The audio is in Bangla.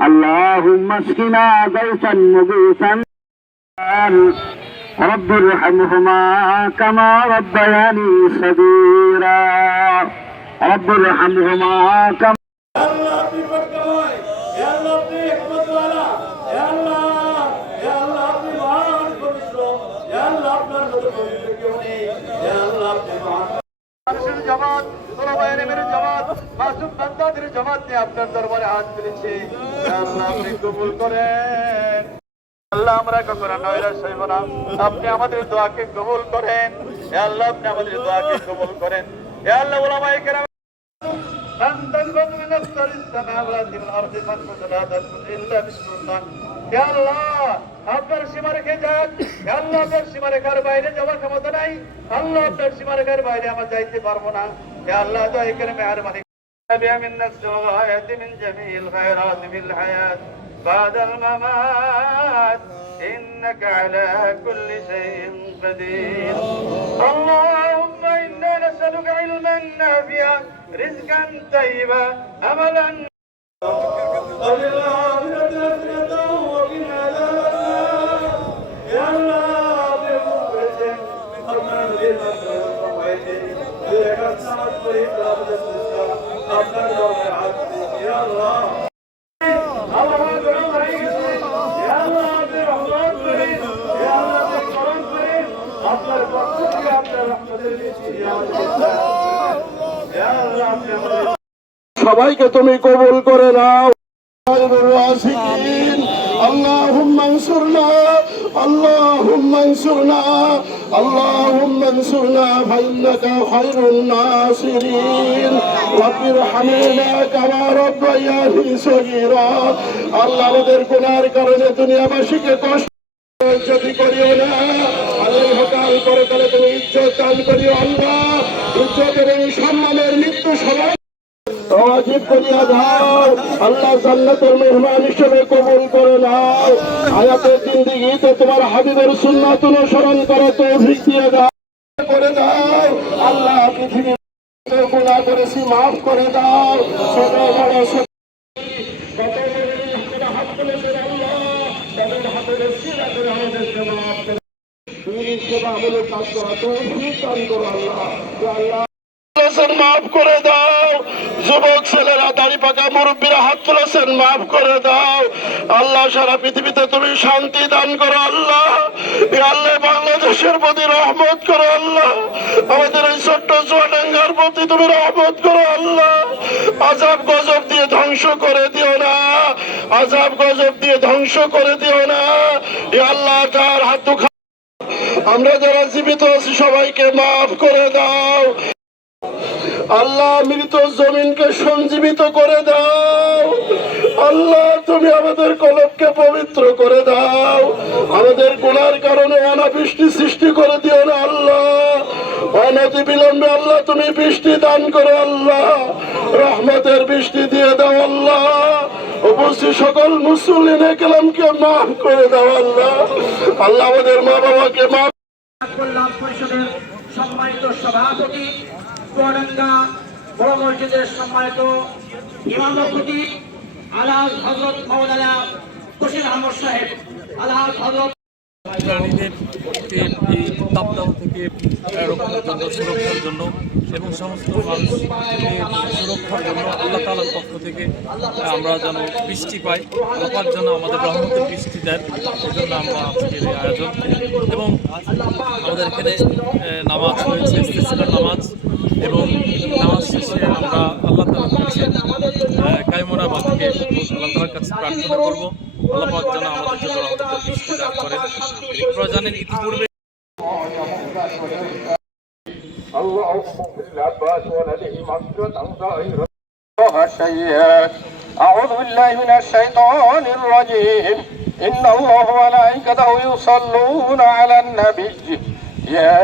اللهم اسقنا ضيفا مغيثا رب ارحمهما كما ربياني صغيرا. رب ارحمهما كما يا الله দরবারে আপনি কবুল করেন। আল্লাহ আমরা আপনি আমাদের দোয়াকে কবুল করেন। আল্লাহ আপনি আমাদের দোয়াকে কবুল করেন। আল্লাহ أن تنبت من أكثر السماوات والأرض فانفت لا تنبت إلا بسلطان يا الله আপনার সীমা রেখে যান হে আল্লাহ আপনার সীমা রেখার বাইরে যাওয়ার ক্ষমতা নাই আল্লাহ আপনার সীমা রেখার বাইরে আমরা যাইতে পারবো না হে আল্লাহ দয়া করে মেহরবানি بها من نفس وغاية من جميع الخيرات في الحياة بعد الممات إنك على كل شيء قدير اللهم إنا نسألك علما نافعا رزقا طيبا أملا আপনার সবাইকে তুমি কবুল করে নাও اللهم انصرنا اللهم انصرنا اللهم انصرنا فإنك خير الناصرين رب ارحمنا كما ربياني صغيرا আল্লাহ আমাদের গুনার কারণে দুনিয়াবাসীকে কষ্ট যদি করিও না আল্লাহ হকাল করে তাহলে তুমি ইজ্জত দান করিও আল্লাহ ইজ্জত এবং সম্মানের মৃত্যু সবাই ওয়াজিব করিয়া দাও আল্লাহ জান্নাতের মেহমান হিসেবে কবুল করে নাও। হায়াতের জিন্দিগিতে তোমার হাবিবের সুন্নাত অনুসরণ করে তৌফিক দিয়ে দাও। করে দাও। আল্লাহ পৃথিবীর গুনাহ করেছি মাফ করে দাও। ছোট, বড়, ছোট। কাজ করা করো আল্লাহ। আল্লাহ মাফ করে দাও। যুবক ছেলেরা, দাড়ি পাকা মুরব্বীরা, হাত তুলেছেন, মাফ করে দাও। আল্লাহ সারা পৃথিবীতে তুমি শান্তি দান করো, আল্লাহ। আল্লাহ বাংলাদেশের প্রতি রহমত করো, আল্লাহ। আমাদের এই ছোট্ট চুয়াডাঙ্গার প্রতি তুমি রহমত করো, আল্লাহ। আজাব, গজব দিয়ে ধ্বংস করে দিও না। আজাব, গজব দিয়ে ধ্বংস করে দিও না। আল্লাহ তার হাত আমরা যারা জীবিত আছি, সবাইকে মাফ করে দাও। আল্লাহ মৃত জমিনকে সঞ্জীবিত করে দাও। আল্লাহ, তুমি আমাদের কলবকে পবিত্র করে দাও। আমাদের গুনার কারণে অনাবৃষ্টি সৃষ্টি করে দিও না আল্লাহ। অনতি বিলম্বে আল্লাহ, তুমি বৃষ্টি দান করো আল্লাহ। রহমতের বৃষ্টি দিয়ে দাও আল্লাহ। অবশ্যই সকল মুসলিম কেলামকে মাফ করে দাও আল্লাহ। আল্লাহ আমাদের মা বাবাকে মাফ কল্যাণ পরিষদের সম্মানিত সভাপতি চুয়াডাঙ্গা বড় মসজিদের সম্মানিত ইমাম খতিব আলহাজ হজরত মৌলানা বশির আহমদ সাহেব আলহাজ হজরত প্রাণীদের এই তাপদাহ থেকে রক্ষার জন্য, সুরক্ষার জন্য এবং সমস্ত মানুষের সুরক্ষার জন্য আল্লাহ তালার পক্ষ থেকে আমরা যেন বৃষ্টি পাই, আল্লাহ যেন আমাদের রহমতের বৃষ্টি দেন, এজন্য আমরা আজকের আয়োজন। এবং আমাদের এখানে নামাজ হয়েছে নামাজ। ولده مغفرة ظاهرة الله شيئا أعوذ بالله من الشيطان الرجيم إن الله وملائكته يصلون على النبي يا